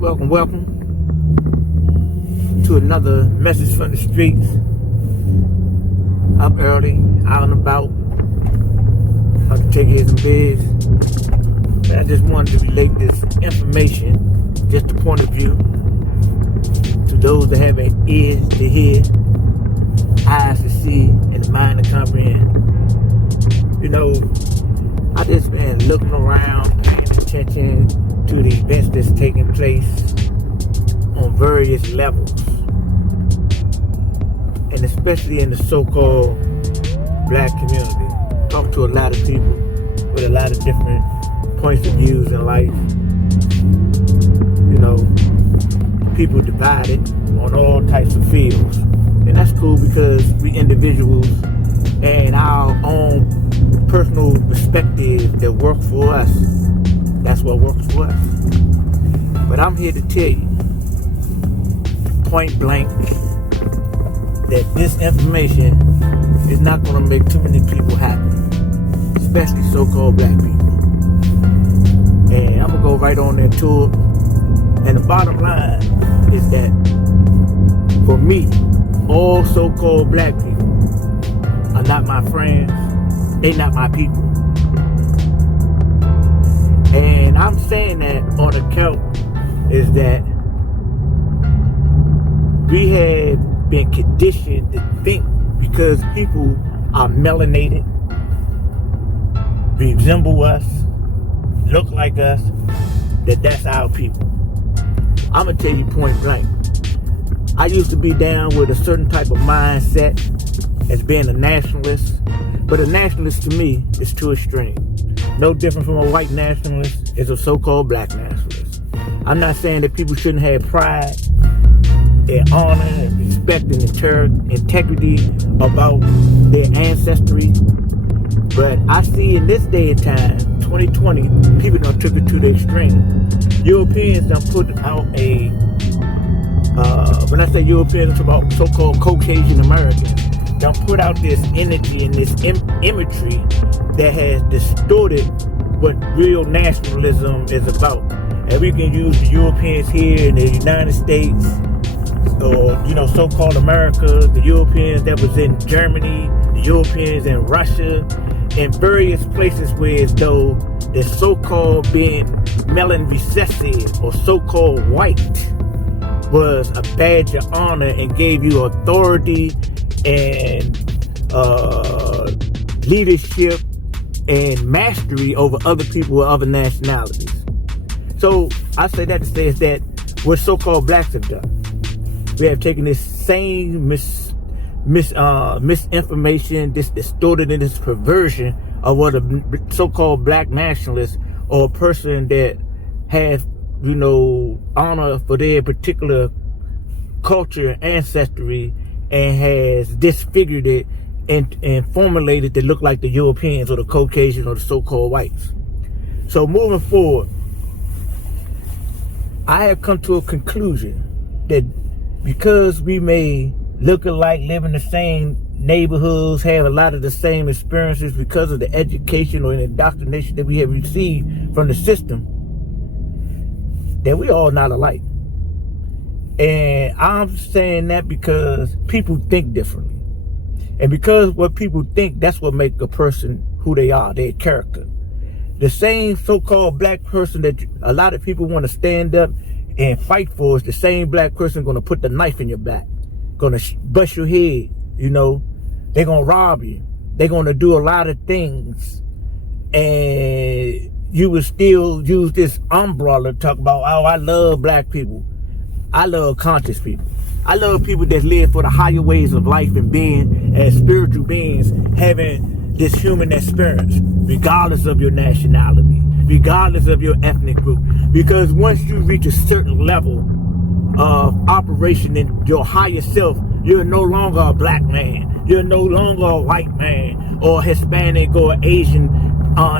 Welcome to another message from the streets. Up early, out and about to take care of some biz. But I just wanted to relate this information, just a point of view, to those that have ears to hear, eyes to see, and a mind to comprehend. You know, I just been looking around, paying attention to the events that's taking place on various levels, and especially in the so-called black community. Talk to a lot of people with a lot of different points of views in life. You know, people divided on all types of fields, and that's cool because we individuals and our own personal perspective that work for us. That's what works for us. But I'm here to tell you, point blank, that this information is not going to make too many people happy, especially so-called black people. And I'm going to go right on into it. And the bottom line is that, for me, all so-called black people are not my friends. They not my people. And I'm saying that on account is that we have been conditioned to think because people are melanated, resemble us, look like us, that's our people. I'm going to tell you point blank. I used to be down with a certain type of mindset as being a nationalist, but a nationalist to me is too extreme. No different from a white nationalist is a so-called black nationalist. I'm not saying that people shouldn't have pride and honor and respect and integrity about their ancestry, but I see in this day and time, 2020, people done took it to the extreme. Europeans done put out a, when I say Europeans, it's about so-called Caucasian Americans, done put out this energy and this imagery that has distorted what real nationalism is about. And we can use the Europeans here in the United States, or, you know, so-called America, the Europeans that was in Germany, the Europeans in Russia, and various places where as though they're so-called being melanin recessive or so-called white was a badge of honor and gave you authority and leadership and mastery over other people of other nationalities. So I say that to say is that what so-called blacks have done, we have taken this same misinformation, this distorted and this perversion of what a so-called black nationalist or a person that has, you know, honor for their particular culture, ancestry, and has disfigured it and formulated to look like the Europeans or the Caucasian or the so-called whites. So moving forward, I have come to a conclusion that because we may look alike, live in the same neighborhoods, have a lot of the same experiences because of the education or indoctrination that we have received from the system, that we all not alike. And I'm saying that because people think differently. And because what people think, that's what makes a person who they are, their character. The same so-called black person that a lot of people want to stand up and fight for is the same black person going to put the knife in your back, going to bust your head, you know. They're going to rob you. They're going to do a lot of things. And you will still use this umbrella to talk about, oh, I love black people. I love conscious people. I love people that live for the higher ways of life and being as spiritual beings, having this human experience, regardless of your nationality, regardless of your ethnic group. Because once you reach a certain level of operation in your higher self, you're no longer a black man. You're no longer a white man or Hispanic or Asian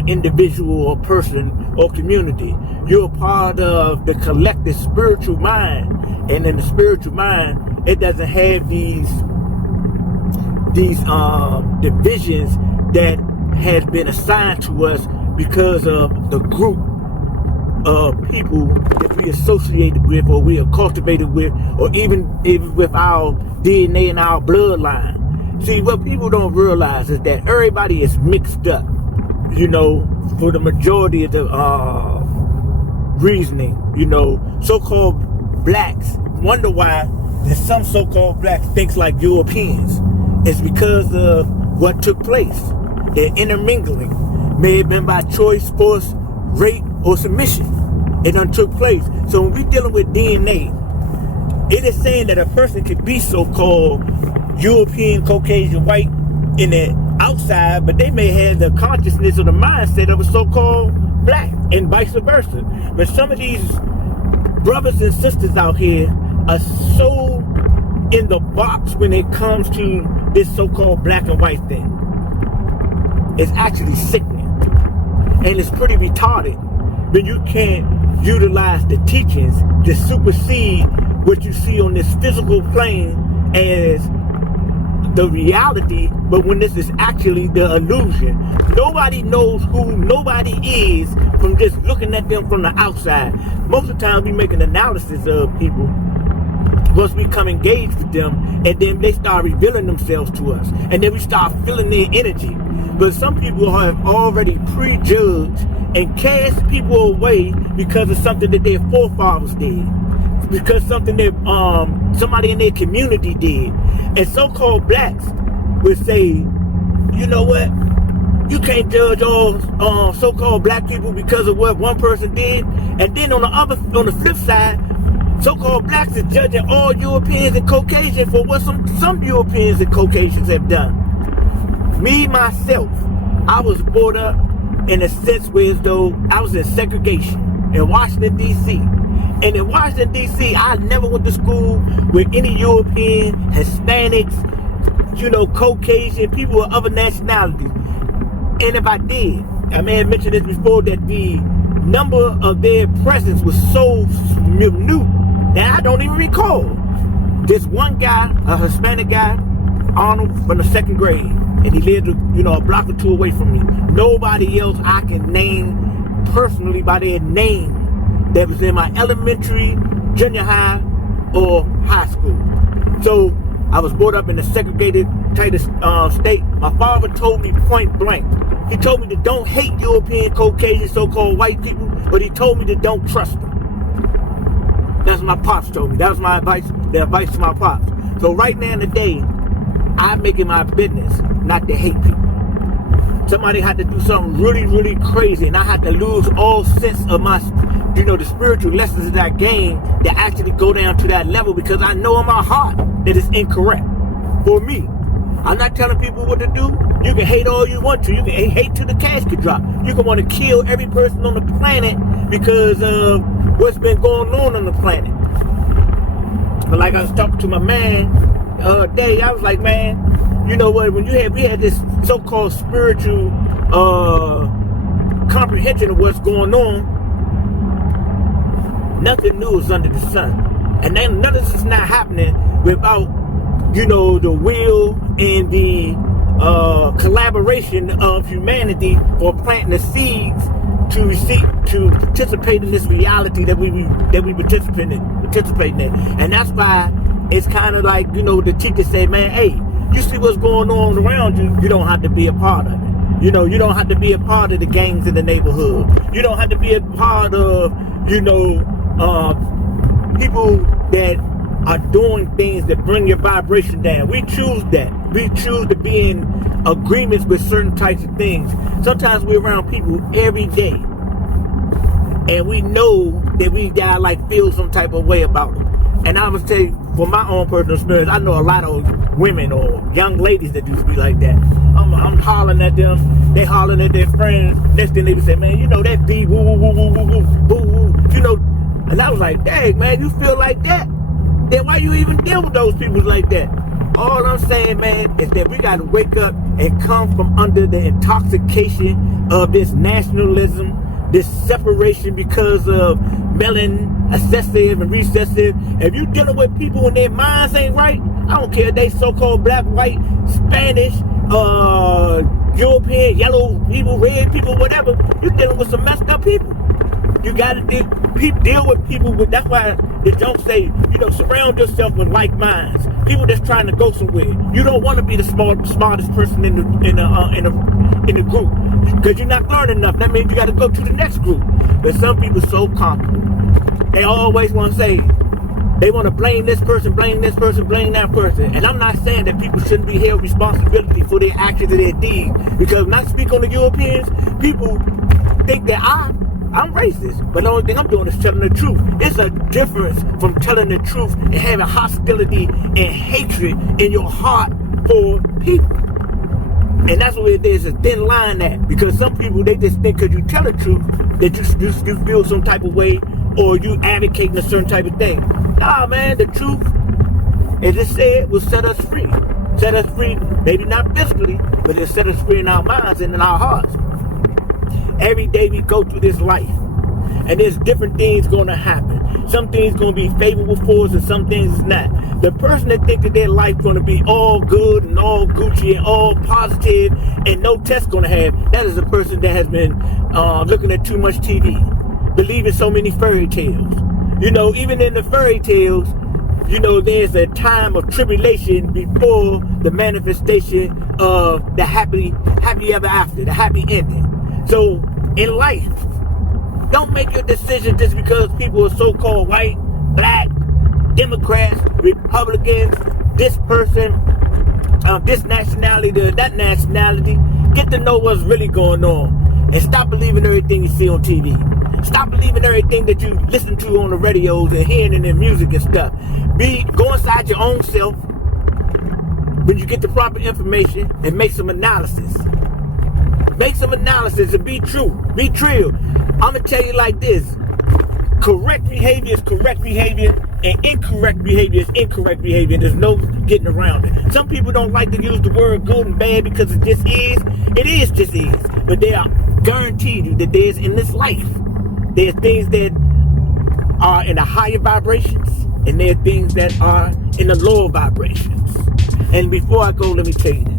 individual or person or community. You're a part of the collective spiritual mind. And in the spiritual mind, it doesn't have these divisions that has been assigned to us because of the group people that we associated with, or we are cultivated with, or even with our DNA and our bloodline. See, what people don't realize is that everybody is mixed up, you know, for the majority of the reasoning. You know, so-called blacks wonder why that some so-called blacks thinks like Europeans. It's because of what took place. Their intermingling may have been by choice, force, rape, or submission. It done took place. So when we're dealing with DNA, it is saying that a person could be so-called European, Caucasian, white in the outside, but they may have the consciousness or the mindset of a so-called black, and vice versa. But some of these brothers and sisters out here are so in the box when it comes to this so-called black and white thing. It's actually sickening, and it's pretty retarded. But you can't utilize the teachings to supersede what you see on this physical plane as the reality, but when this is actually the illusion. Nobody knows who nobody is from just looking at them from the outside. Most of the time we make an analysis of people once we come engaged with them, and then they start revealing themselves to us, and then we start feeling their energy. But some people have already prejudged and cast people away because of something that their forefathers did, because something that somebody in their community did. And so-called blacks would say, you know what, you can't judge all so-called black people because of what one person did. And then on the flip side, so-called blacks is judging all Europeans and Caucasians for what some Europeans and Caucasians have done. Me, myself, I was brought up in a sense where as though I was in segregation in Washington, D.C. And in Washington, D.C., I never went to school with any European, Hispanics, you know, Caucasian, people of other nationalities. And if I did, I may have mentioned this before, that the number of their presence was so minute that I don't even recall. This one guy, a Hispanic guy, Arnold, from the second grade, and he lived, you know, a block or two away from me. Nobody else I can name personally by their name that was in my elementary, junior high, or high school. So I was brought up in a segregated type of state. My father told me point blank. He told me to don't hate European, Caucasian, so-called white people, but he told me to don't trust them. That's what my pops told me. That was my advice, the advice to my pops. So right now in the day, I'm making my business not to hate people. Somebody had to do something really, really crazy, and I had to lose all sense of my, you know, the spiritual lessons that I gained to actually go down to that level, because I know in my heart that it's incorrect for me. I'm not telling people what to do. You can hate all you want to. You can hate till the casket drop. You can want to kill every person on the planet because of what's been going on the planet. But like I was talking to my man the other day, I was like, man, you know what, when we had this so-called spiritual comprehension of what's going on, nothing new is under the sun. And then none of this is not happening without, you know, the will and the collaboration of humanity for planting the seeds to participate in this reality that we participating in. And that's why it's kind of like, you know, the teacher said, man, hey, you see what's going on around you, you don't have to be a part of it. You know, you don't have to be a part of the gangs in the neighborhood. You don't have to be a part of, you know, people that are doing things that bring your vibration down. We choose that. We choose to be in agreements with certain types of things. Sometimes we're around people every day, and we know that we gotta like feel some type of way about it. And I would say, from my own personal experience, I know a lot of women or young ladies that do be like that. I'm hollering at them, they hollering at their friends. Next thing they would say, man, you know that B woo woo woo woo woo woo woo woo, you know. And I was like, dang, man, you feel like that? Then why you even deal with those people like that? All I'm saying, man, is that we got to wake up and come from under the intoxication of this nationalism, this separation because of melanin, obsessive and recessive. If you dealing with people and their minds ain't right, I don't care if they so-called black, white, Spanish, European, yellow people, red people, whatever, you're dealing with some messed up people. You got to deal with people with. That's why the joke say, surround yourself with like minds, people that's trying to go somewhere. You don't want to be the smartest person in the group, because you're not learning enough. That means you got to go to the next group. But some people so comfortable. They always want to say, they want to blame this person, blame this person, blame that person. And I'm not saying that people shouldn't be held responsibility for their actions and their deeds. Because when I speak on the Europeans, people think that I'm racist. But the only thing I'm doing is telling the truth. It's a difference from telling the truth and having hostility and hatred in your heart for people. And that's what it is, a thin line that. Because some people, they just think because you tell the truth that you feel some type of way, or you advocating a certain type of thing. Nah, man, the truth, as it said, will set us free. Set us free, maybe not physically, but it set us free in our minds and in our hearts. Every day we go through this life, and there's different things going to happen. Some things going to be favorable for us, and some things is not. The person that thinks that their life going to be all good and all Gucci and all positive and no test going to have, that is a person that has been looking at too much TV, believing so many fairy tales. Even in the fairy tales, there's a time of tribulation before the manifestation of the happy ever after, the happy ending. So in life, don't make your decision just because people are so-called white, black, Democrats, Republicans, this person, this nationality, that nationality. Get to know what's really going on, and stop believing everything you see on TV. Stop believing everything that you listen to on the radios and hearing in the music and stuff. Go inside your own self when you get the proper information and make some analysis. Make some analysis and be true. Be true. I'm going to tell you like this. Correct behavior is correct behavior, and incorrect behavior is incorrect behavior. There's no getting around it. Some people don't like to use the word good and bad because it just is. It is just is. But they are guaranteed you that there's in this life, there's things that are in the higher vibrations, and there are things that are in the lower vibrations. And before I go, let me tell you this.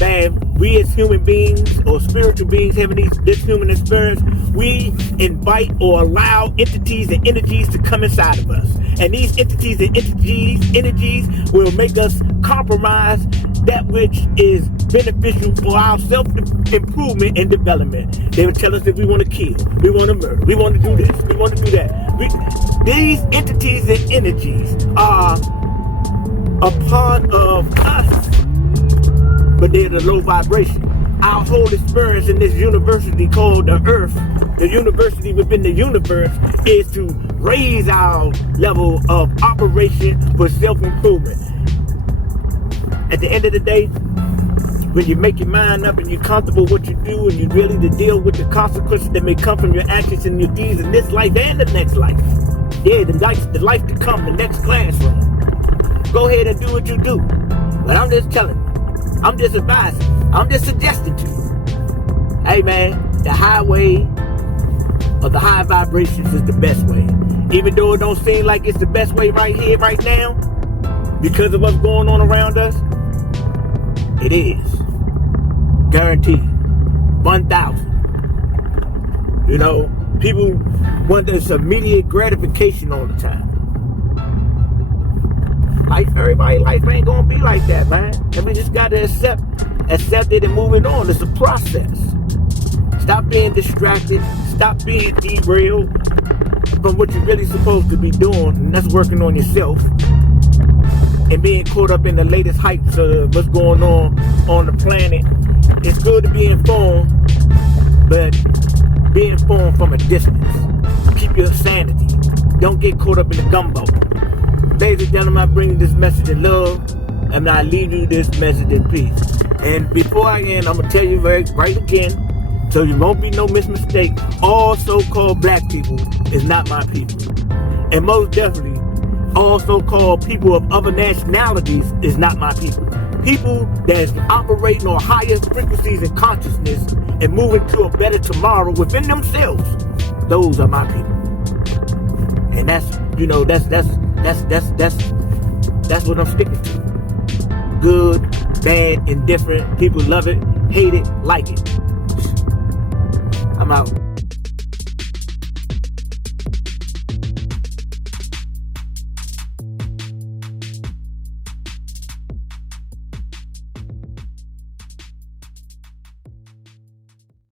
Man, we as human beings or spiritual beings having this human experience, we invite or allow entities and energies to come inside of us. And these entities and energies will make us compromise that which is beneficial for our self-improvement and development. They will tell us that we want to kill, we want to murder, we want to do this, we want to do that. These entities and energies are a part of us, but they're the low vibration. Our whole experience in this university called the Earth, the university within the universe, is to raise our level of operation for self-improvement. At the end of the day, when you make your mind up and you're comfortable with what you do, and you're ready to deal with the consequences that may come from your actions and your deeds in this life and the next life. Yeah, the life to come, the next classroom. Go ahead and do what you do. But I'm just telling you. I'm just advising. I'm just suggesting to you. Hey man, the highway of the high vibrations is the best way. Even though it don't seem like it's the best way right here, right now, because of what's going on around us, it is. Guaranteed. 1,000. People want this immediate gratification all the time. Everybody's life ain't gonna be like that, man. And we just gotta accept it and moving on. It's a process. Stop being distracted. Stop being derailed from what you're really supposed to be doing, and that's working on yourself. And being caught up in the latest hypes of what's going on the planet. It's good to be informed, but be informed from a distance. Keep your sanity. Don't get caught up in the gumbo. Ladies and gentlemen, I bring this message in love, and I leave you this message in peace. And before I end, I'm going to tell you right again, so you won't be no mistake, all so-called black people is not my people. And most definitely, all so-called people of other nationalities is not my people. People that's operating on higher frequencies and consciousness and moving to a better tomorrow within themselves, those are my people. And that's what I'm sticking to. Good, bad, indifferent. People love it, hate it, like it. I'm out.